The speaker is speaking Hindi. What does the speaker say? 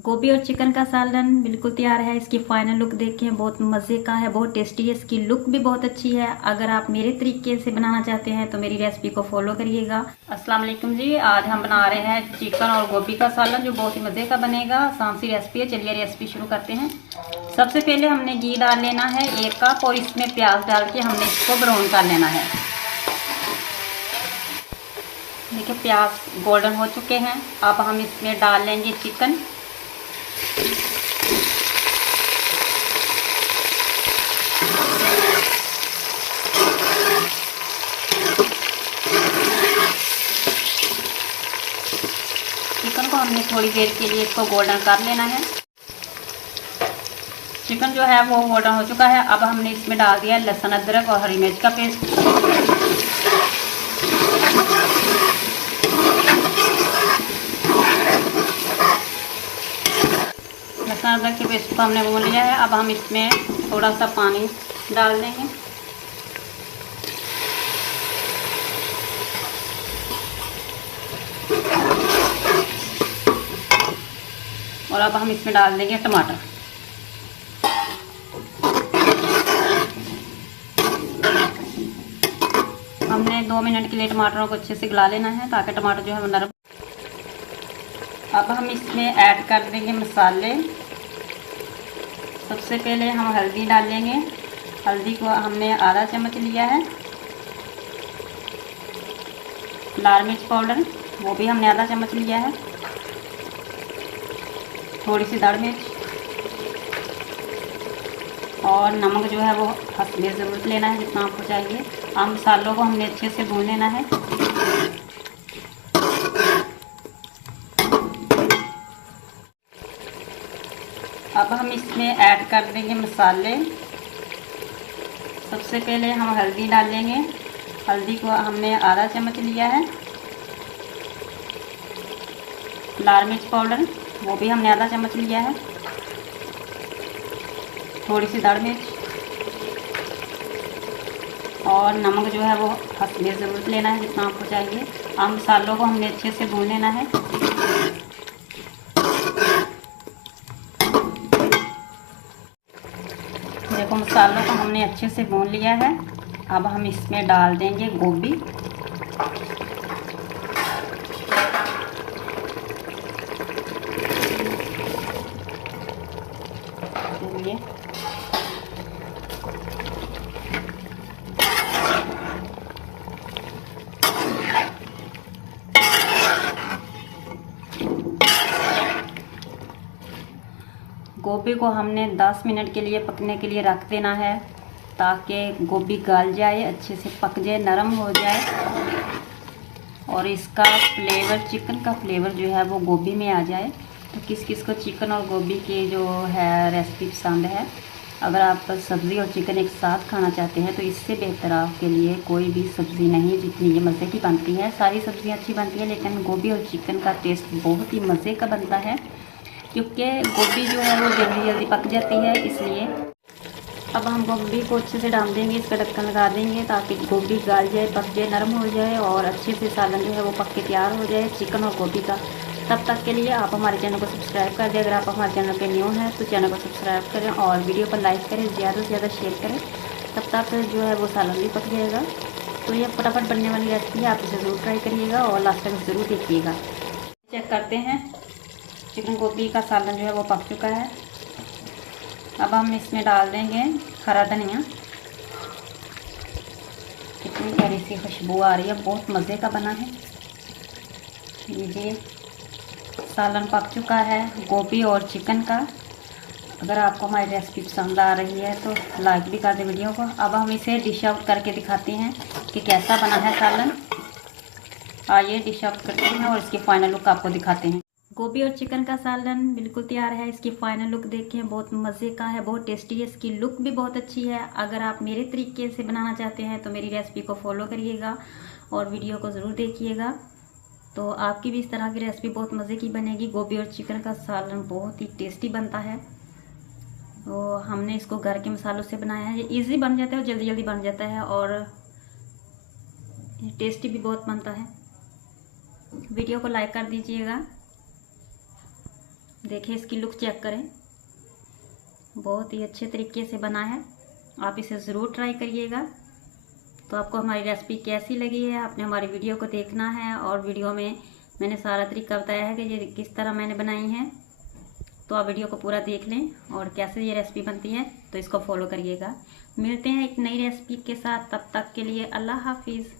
गोभी और चिकन का सालन बिल्कुल तैयार है। इसकी फाइनल लुक देखें, बहुत मज़े का है, बहुत टेस्टी है। इसकी लुक भी बहुत अच्छी है। अगर आप मेरे तरीके से बनाना चाहते हैं तो मेरी रेसिपी को फॉलो करिएगा। अस्सलाम वालेकुम जी, आज हम बना रहे हैं चिकन और गोभी का सालन, जो बहुत ही मज़े का बनेगा। आसान सी रेसिपी है। चलिए रेसिपी शुरू करते हैं। सबसे पहले हमने घी डाल लेना है 1 कप, और इसमें प्याज डाल के हमने इसको ब्राउन कर लेना है। देखिए प्याज गोल्डन हो चुके हैं। अब हम इसमें डाल लेंगे चिकन। चिकन को हमने थोड़ी देर के लिए इसको गोल्डन कर लेना है। चिकन जो है वो गोल्डन हो चुका है। अब हमने इसमें डाल दिया लहसुन, अदरक और हरी मिर्च का पेस्ट। लहसुन अदरक के पेस्ट को हमने भून लिया है। अब हम इसमें थोड़ा सा पानी डाल देंगे। और अब हम इसमें डाल देंगे टमाटर। हमने 2 मिनट के लिए टमाटरों को अच्छे से गला लेना है ताकि टमाटर जो है वो नरम। अब हम इसमें ऐड कर देंगे मसाले। सबसे पहले हम हल्दी डाल लेंगे। हल्दी को हमने आधा चम्मच लिया है। लाल मिर्च पाउडर वो भी हमने आधा चम्मच लिया है। थोड़ी सी दाढ़ मिर्च और नमक जो है वो हस्बे ज़रूरत लेना है, जितना आपको चाहिए। अब मसालों को हमने अच्छे से भून लेना है। अब हम इसमें ऐड कर देंगे मसाले। सबसे पहले हम हल्दी डाल लेंगे। हल्दी को हमने आधा चम्मच लिया है। लाल मिर्च पाउडर वो भी हमने आधा चम्मच लिया है। थोड़ी सी दाढ़ मिर्च और नमक जो है वो हस्बे ज़रूरत लेना है, जितना आपको चाहिए। अब मसालों को हमने अच्छे से भून लेना है। देखो मसालों को हमने अच्छे से भून लिया है। अब हम इसमें डाल देंगे गोभी। चलिए गोभी को हमने 10 मिनट के लिए पकने के लिए रख देना है, ताकि गोभी गल जाए, अच्छे से पक जाए, नरम हो जाए और इसका फ्लेवर, चिकन का फ्लेवर जो है वो गोभी में आ जाए। तो किस किस को चिकन और गोभी की जो है रेसिपी पसंद है। अगर आप सब्ज़ी और चिकन एक साथ खाना चाहते हैं तो इससे बेहतर आपके लिए कोई भी सब्ज़ी नहीं, जितनी ये मज़े की बनती है। सारी सब्ज़ियाँ अच्छी बनती हैं, लेकिन गोभी और चिकन का टेस्ट बहुत ही मज़े का बनता है, क्योंकि गोभी जो है वो जल्दी जल्दी पक जाती है, इसलिए। अब हम गोभी को अच्छे से डाल देंगे, इसका ढक्कन लगा देंगे ताकि गोभी गल जाए, पक जाए, नरम हो जाए और अच्छे से सालन जो है वो पक के तैयार हो जाए चिकन और गोभी का। तब तक के लिए आप हमारे चैनल को सब्सक्राइब कर दें। अगर आप हमारे चैनल पे न्यू हैं तो चैनल को सब्सक्राइब करें और वीडियो को लाइक करें, ज़्यादा से ज़्यादा शेयर करें। तब तक जो है वो सालन भी पक जाएगा। तो ये फटाफट बनने वाली रेसिपी है, आप इसे ज़रूर ट्राई करिएगा और लास्ट तक ज़रूर देखिएगा। चेक करते हैं, चिकन गोभी का सालन जो है वो पक चुका है। अब हम इसमें डाल देंगे हरा धनिया। कितनी प्यारी सी खुशबू आ रही है, बहुत मज़े का बना है। लीजिए सालन पक चुका है गोभी और चिकन का। अगर आपको हमारी रेसिपी पसंद आ रही है तो लाइक भी कर दें वीडियो को। अब हम इसे डिश आउट करके दिखाते हैं कि कैसा बना है सालन। आइए डिश आउट करते हैं और इसकी फाइनल लुक आपको दिखाते हैं। गोभी और चिकन का सालन बिल्कुल तैयार है। इसकी फाइनल लुक देखें, बहुत मज़े का है, बहुत टेस्टी है। इसकी लुक भी बहुत अच्छी है। अगर आप मेरे तरीके से बनाना चाहते हैं तो मेरी रेसिपी को फॉलो करिएगा और वीडियो को ज़रूर देखिएगा। तो आपकी भी इस तरह की रेसिपी बहुत मज़े की बनेगी। गोभी और चिकन का सालन बहुत ही टेस्टी बनता है। तो हमने इसको घर के मसालों से बनाया है। ये ईजी बन जाता है और जल्दी जल्दी बन जाता है और टेस्टी भी बहुत बनता है। वीडियो को लाइक कर दीजिएगा। देखिए इसकी लुक चेक करें, बहुत ही अच्छे तरीके से बना है। आप इसे ज़रूर ट्राई करिएगा। तो आपको हमारी रेसिपी कैसी लगी है, आपने हमारी वीडियो को देखना है, और वीडियो में मैंने सारा तरीका बताया है कि ये किस तरह मैंने बनाई है। तो आप वीडियो को पूरा देख लें और कैसे ये रेसिपी बनती है तो इसको फॉलो करिएगा। मिलते हैं एक नई रेसिपी के साथ, तब तक के लिए अल्लाह हाफिज़।